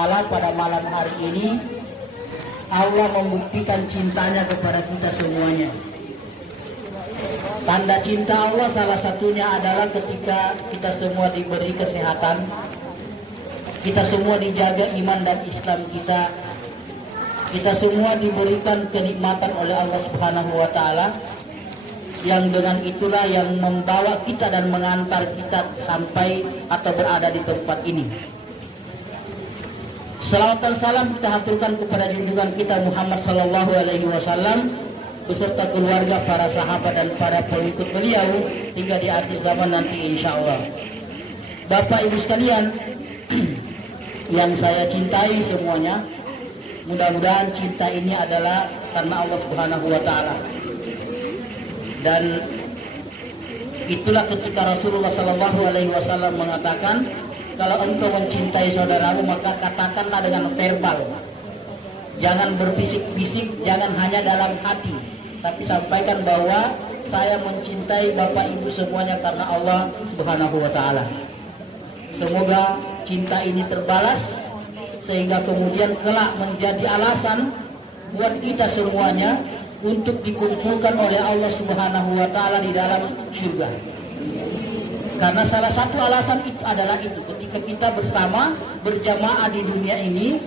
Ta'ala pada malam hari ini Allah membuktikan cintanya kepada kita semuanya. Tanda cinta Allah salah satunya adalah ketika kita semua diberi kesehatan, kita semua dijaga iman dan Islam kita semua diberikan kenikmatan oleh Allah Subhanahu wa Ta'ala, yang dengan itulah yang membawa kita dan mengantar kita sampai atau berada di tempat ini. Salawat dan salam kita haturkan kepada junjungan kita Muhammad sallallahu alaihi wasallam beserta keluarga, para sahabat dan para pengikut beliau hingga di akhir zaman nanti insyaallah. Bapak Ibu sekalian yang saya cintai semuanya, mudah-mudahan cinta ini adalah karena Allah Subhanahu wa Ta'ala. Dan itulah ketika Rasulullah sallallahu alaihi wasallam mengatakan, kalau engkau mencintai saudaramu maka katakanlah dengan verbal. Jangan berbisik-bisik, jangan hanya dalam hati, tapi sampaikan bahwa saya mencintai Bapak Ibu semuanya karena Allah Subhanahu wa Ta'ala. Semoga cinta ini terbalas sehingga kemudian kelak menjadi alasan buat kita semuanya untuk dikumpulkan oleh Allah Subhanahu wa Ta'ala di dalam surga. Karena salah satu alasan itu adalah itu, ketika kita bersama berjamaah di dunia ini,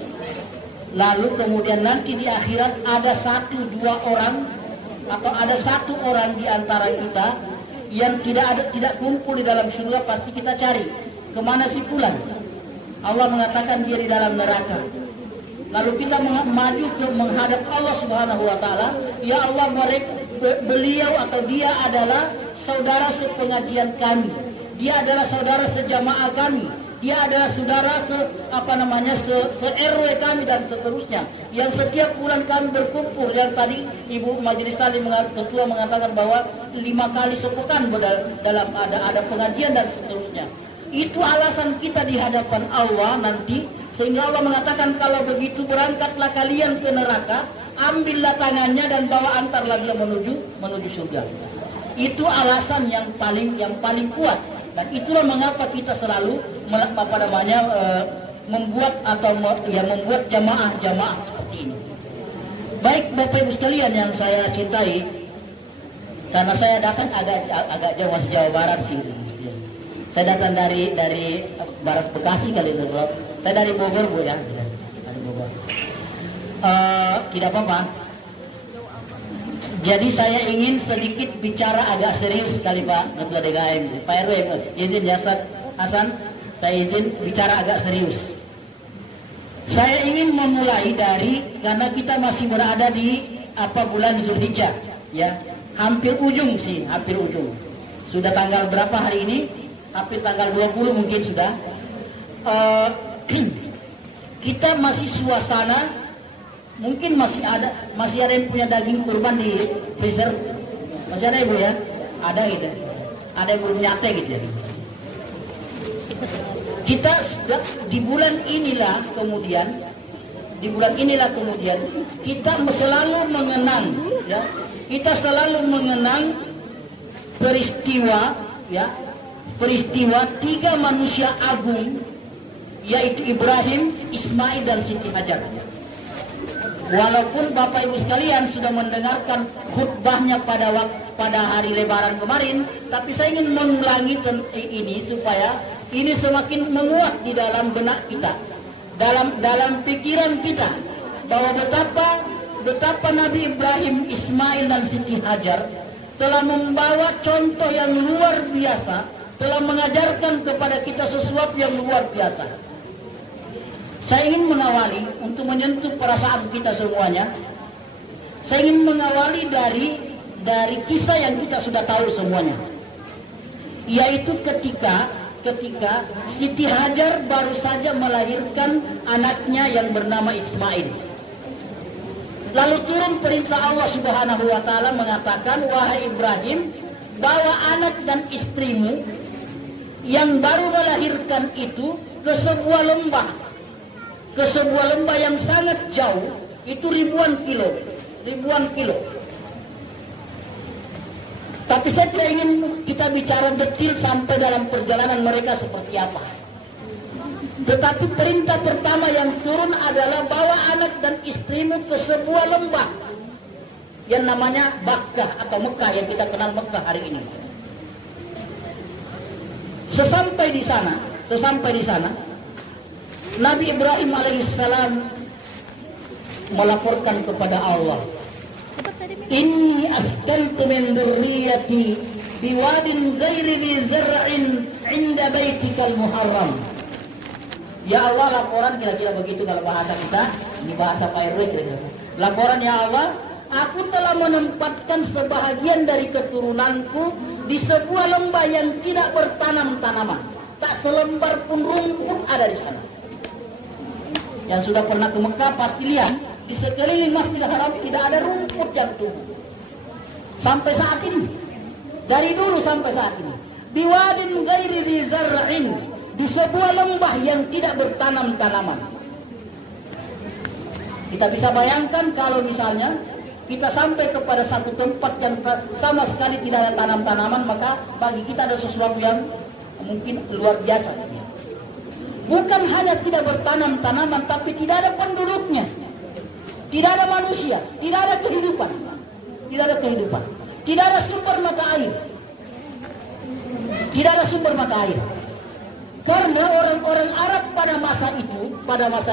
lalu kemudian nanti di akhirat ada satu dua orang atau ada satu orang di antara kita yang tidak kumpul di dalam surga, pasti kita cari kemana si fulan. Allah mengatakan dia di dalam neraka. Lalu kita maju ke menghadap Allah Subhanahu wa Ta'ala, ya Allah, beliau atau dia adalah saudara sepengajian kami. Dia adalah saudara sejamaah kami. Dia adalah saudara se-RW kami dan seterusnya. Yang setiap bulan kami berkumpul. Yang tadi Ibu Majelis Salim Ketua mengatakan bahwa 5 kali sepekan dalam ada pengajian dan seterusnya. Itu alasan kita di hadapan Allah nanti. Sehingga Allah mengatakan, kalau begitu berangkatlah kalian ke neraka, ambillah tangannya dan bawa antarlah dia menuju surga. Itu alasan yang paling kuat. Dan itulah mengapa kita selalu membuat jamaah seperti ini. Baik Bapak Ibu sekalian yang saya cintai, karena saya datang agak jauh, masih Jawa Barat sih. Saya datang dari Barat Bekasi kali itu. Saya dari Bogor, Bu, ya. Dari Bogor. Tidak apa-apa. Jadi saya ingin sedikit bicara agak serius sekali Pak Ketua DKM. Pak RW, izin ya Ustaz Hasan, saya izin bicara agak serius. Saya ingin memulai karena kita masih berada di bulan Zulhijjah, ya. Hampir ujung. Sudah tanggal berapa hari ini? Hampir tanggal 20 mungkin sudah. Kita masih suasana, mungkin masih ada yang punya daging kurban di freezer, masih ada Ibu ya, ada gitu, ada yang belum nyate gitu ya. Kita di bulan inilah kemudian kita selalu mengenang, ya, kita selalu mengenang peristiwa 3 manusia agung, yaitu Ibrahim, Ismail dan Siti Hajar. Walaupun Bapak Ibu sekalian sudah mendengarkan khutbahnya pada hari Lebaran kemarin, tapi saya ingin mengulangi ini supaya ini semakin menguat di dalam benak kita, dalam pikiran kita, bahwa betapa Nabi Ibrahim, Ismail dan Siti Hajar telah membawa contoh yang luar biasa, telah mengajarkan kepada kita sesuatu yang luar biasa. Saya ingin mengawali untuk menyentuh perasaan kita semuanya. Saya ingin mengawali dari kisah yang kita sudah tahu semuanya, yaitu ketika Siti Hajar baru saja melahirkan anaknya yang bernama Ismail. Lalu turun perintah Allah Subhanahu wa Ta'ala mengatakan, wahai Ibrahim, bawa anak dan istrimu yang baru melahirkan itu ke sebuah lembah yang sangat jauh, itu ribuan kilo. Tapi saya tidak ingin kita bicara detil sampai dalam perjalanan mereka seperti apa. Tetapi perintah pertama yang turun adalah bawa anak dan istrimu ke sebuah lembah yang namanya Bakkah atau Mekah, yang kita kenal Mekah hari ini. Sesampai di sana, Nabi Ibrahim alaihissalam melaporkan kepada Allah, Inni askantu min dzurriyyati biwadin ghairi dzi zar'in 'inda baitikal muharram. Ya Allah, laporan kira-kira begitu kalau bahasa kita, ini bahasa Pak RW kira-kira. Laporan, ya Allah, aku telah menempatkan sebahagian dari keturunanku di sebuah lembah yang tidak bertanam tanaman. Tak selembar pun rumput ada di sana. Yang sudah pernah ke Mekah pasti lihat, di sekeliling Masjidil Haram tidak ada rumput yang tumbuh. Sampai saat ini. Dari dulu sampai saat ini. Biwadin ghairi dzi zar'in, di sebuah lembah yang tidak bertanam tanaman. Kita bisa bayangkan kalau misalnya kita sampai kepada satu tempat yang sama sekali tidak ada tanam-tanaman, maka bagi kita ada sesuatu yang mungkin luar biasa. Bukan hanya tidak bertanam tanaman, tapi tidak ada penduduknya, tidak ada manusia, tidak ada kehidupan, tidak ada sumber mata air, Karena orang-orang Arab pada masa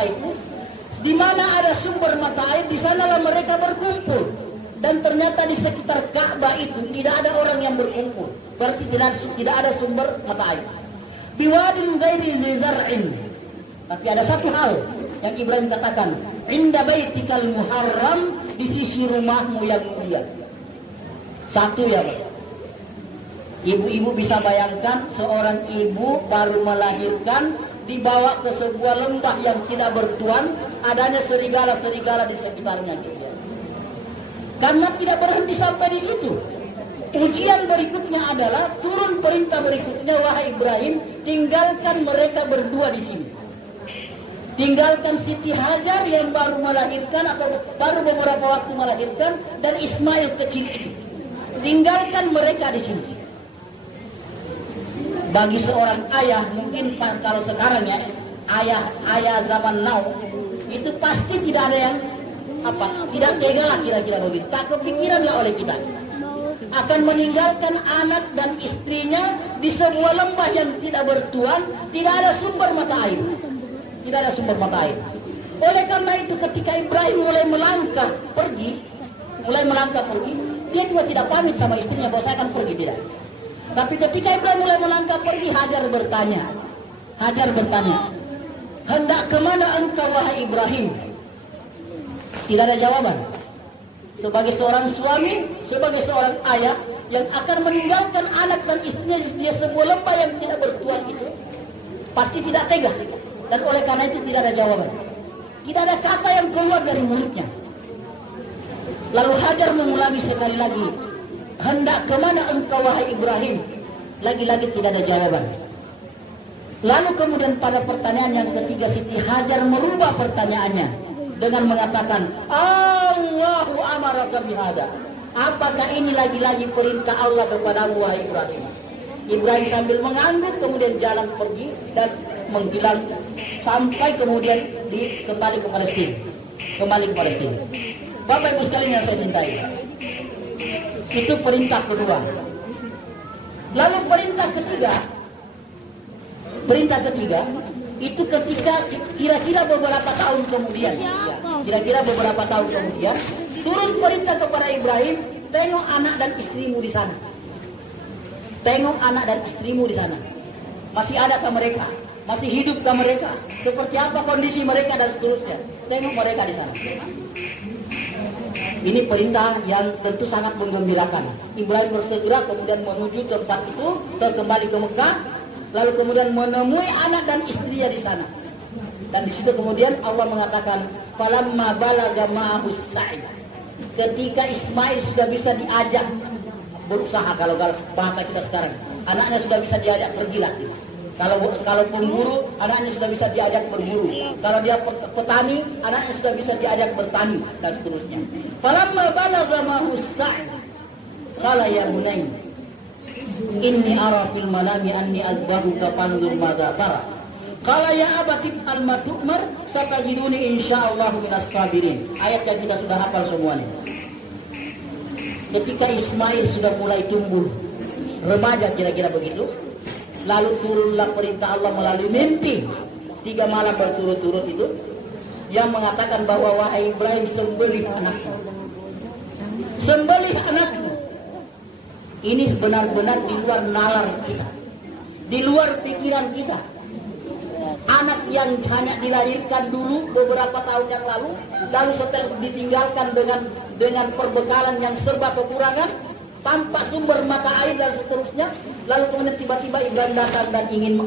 itu, di mana ada sumber mata air, di sanalah mereka berkumpul. Dan ternyata di sekitar Ka'bah itu tidak ada orang yang berkumpul. Berarti tidak ada sumber mata air. Biwadin ghairi dzi zar'in. Tapi ada satu hal yang Ibrahim katakan, inda baitikal muharram, di sisi rumahmu yang mulia. Satu ya, Pak. Ibu-ibu bisa bayangkan seorang ibu baru melahirkan dibawa ke sebuah lembah yang tidak bertuan, adanya serigala-serigala di sekitarnya juga. Karena tidak berhenti sampai di situ. Ujian berikutnya adalah turun perintah berikutnya, wahai Ibrahim, tinggalkan mereka berdua di sini. Tinggalkan Siti Hajar yang baru melahirkan atau baru beberapa waktu melahirkan, dan Ismail kecil itu. Tinggalkan mereka di sini. Bagi seorang ayah, mungkin kalau sekarang ya, ayah zaman now itu pasti tidak ada yang tidak tega lah kira-kira begitu. Tak kepikiran lah oleh kita akan meninggalkan anak dan istrinya di sebuah lembah yang tidak bertuan, tidak ada sumber mata air, Oleh karena itu ketika Ibrahim mulai melangkah pergi, dia juga tidak pamit sama istrinya bahwa saya akan pergi, tidak. Tapi ketika Ibrahim mulai melangkah pergi, Hajar bertanya, hendak kemana engkau wahai Ibrahim? Tidak ada jawaban. Sebagai seorang suami, sebagai seorang ayah yang akan meninggalkan anak dan istrinya di sebuah lembah yang tidak bertuan itu, pasti tidak tega. Dan oleh karena itu tidak ada jawaban. Tidak ada kata yang keluar dari mulutnya. Lalu Hajar mengulangi sekali lagi, hendak kemana engkau wahai Ibrahim? Lagi-lagi tidak ada jawaban. Lalu kemudian pada pertanyaan yang ketiga, Siti Hajar merubah pertanyaannya dengan mengatakan, Allahu amaraka bihada. Apakah ini lagi-lagi perintah Allah kepadamu wahai Ibrahim? Ibrahim sambil mengangguk kemudian jalan pergi dan menghilang sampai kemudian kembali ke Palestina. Bapak Ibu sekalian yang saya cintai, itu perintah kedua. Lalu perintah ketiga itu ketika kira-kira beberapa tahun kemudian, turun perintah kepada Ibrahim, tengok anak dan istrimu di sana. Masih adakah mereka? Masih hidupkah mereka? Seperti apa kondisi mereka dan seterusnya? Tengok mereka di sana. Ini perintah yang tentu sangat menggembirakan. Ibrahim bersegera kemudian menuju tempat itu, kembali ke Mekah, lalu kemudian menemui anak dan istrinya di sana. Dan di situ kemudian Allah mengatakan, falamma balagha ma'ahu sa'i. Ketika Ismail sudah bisa diajak berusaha, kalau bahasa kita sekarang, anaknya sudah bisa diajak pergi lagi. Kalau pemburu, anaknya sudah bisa diajak berburu. Kalau dia petani, anaknya sudah bisa diajak bertani dan seterusnya. Falamma balagha ma'ahu sa'i qala ya bunayya inni ara fil manami anni azbahuka fanzur madza tara. Qala ya abati al-ma tu'mar satajiduni insyaallah minas sabirin. Ayat yang kita sudah hafal semuanya. Ketika Ismail sudah mulai tumbuh remaja kira-kira begitu, lalu turunlah perintah Allah melalui mimpi 3 malam berturut-turut itu yang mengatakan bahwa wahai Ibrahim, sembelih anakmu. Sembelih anakmu. Ini benar-benar di luar nalar kita, di luar pikiran kita. Anak yang hanya dilahirkan dulu beberapa tahun yang lalu setelah ditinggalkan dengan perbekalan yang serba kekurangan, tanpa sumber mata air dan seterusnya, lalu kemudian tiba-tiba Ibrahim datang dan ingin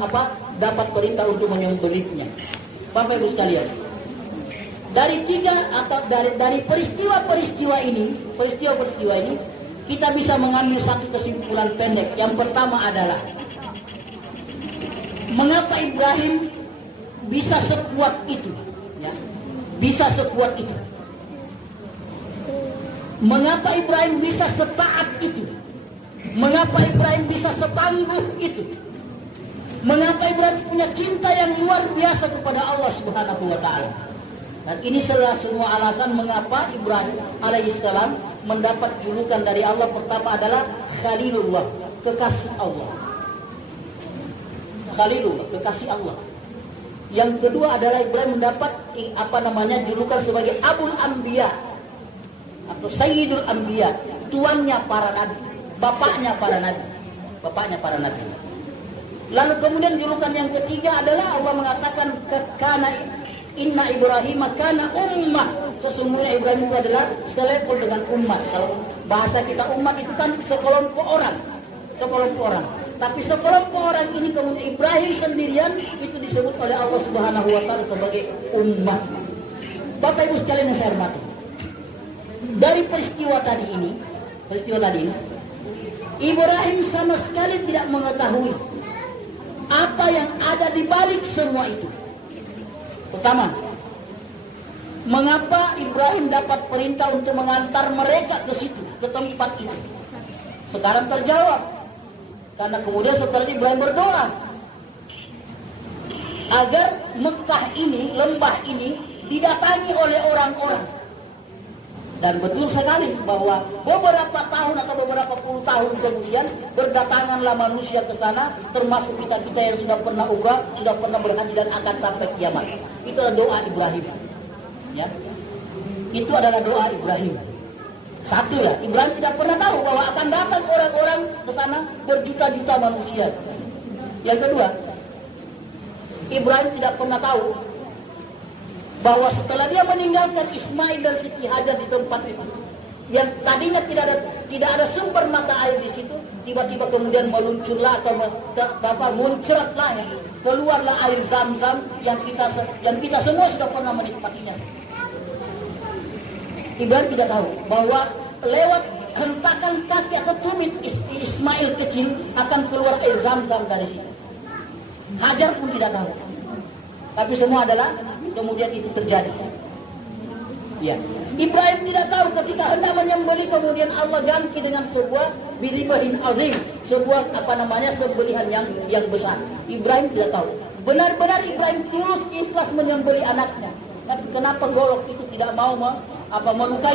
dapat perintah untuk menyembelihnya. Bapak Ibu sekalian, dari peristiwa-peristiwa ini kita bisa mengambil satu kesimpulan pendek. Yang pertama adalah mengapa Ibrahim bisa sekuat itu, ya? Bisa sekuat itu. Mengapa Ibrahim bisa setaat itu? Mengapa Ibrahim bisa setangguh itu? Mengapa Ibrahim punya cinta yang luar biasa kepada Allah Subhanahu wa taala? Dan ini semua alasan mengapa Ibrahim alaihissalam mendapat julukan dari Allah. Pertama adalah Khalilullah, kekasih Allah. Khalilullah, kekasih Allah. Yang kedua adalah Ibrahim mendapat julukan sebagai Abul Anbiya atau Sayyidul Anbiya, tuannya para nabi, bapaknya para nabi. Lalu kemudian julukan yang ketiga adalah Allah mengatakan Inna Ibrahim kana ummah. Sesungguhnya Ibrahim itu adalah selevel dengan umat. Kalau bahasa kita umat itu kan sekelompok orang. Tapi sekelompok orang ini kemudian Ibrahim sendirian itu disebut oleh Allah Subhanahu wa taala sebagai umat. Bapak Ibu sekalian yang saya hormati, dari peristiwa tadi ini Ibrahim sama sekali tidak mengetahui apa yang ada di balik semua itu. Pertama, mengapa Ibrahim dapat perintah untuk mengantar mereka ke situ, ke tempat itu? Sekarang terjawab. Karena kemudian setelah Ibrahim berdoa agar Mekah ini, lembah ini didatangi oleh orang-orang. Dan betul sekali bahwa beberapa tahun atau beberapa puluh tahun kemudian berdatanganlah manusia ke sana, termasuk kita-kita yang sudah pernah umrah, sudah pernah berhaji dan akan sampai kiamat. Itu adalah doa Ibrahim. Ya. Itu adalah doa Ibrahim. Satu ya, Ibrahim tidak pernah tahu bahwa akan datang orang-orang ke sana berjuta-juta manusia. Yang kedua, Ibrahim tidak pernah tahu bahwa setelah dia meninggalkan Ismail dan Siti Hajar di tempat itu, yang tadinya tidak ada sumber mata air di situ, tiba-tiba kemudian meluncurlah atau muncratlah, keluarlah air Zam-Zam yang kita semua sudah pernah menikmatinya. Ibrahim tidak tahu bahwa lewat hentakan kaki atau tumit Ismail kecil akan keluar air Zam-Zam dari situ. Hajar pun tidak tahu. Tapi semua adalah kemudian itu terjadi. Ya. Ibrahim tidak tahu ketika hendak menyembelih kemudian Allah ganti dengan sebuah bidhibahin azim, sebuah sembelihan yang besar. Ibrahim tidak tahu. Benar-benar Ibrahim tulus ikhlas menyembelih anaknya. Tapi kenapa golok itu tidak mau melukai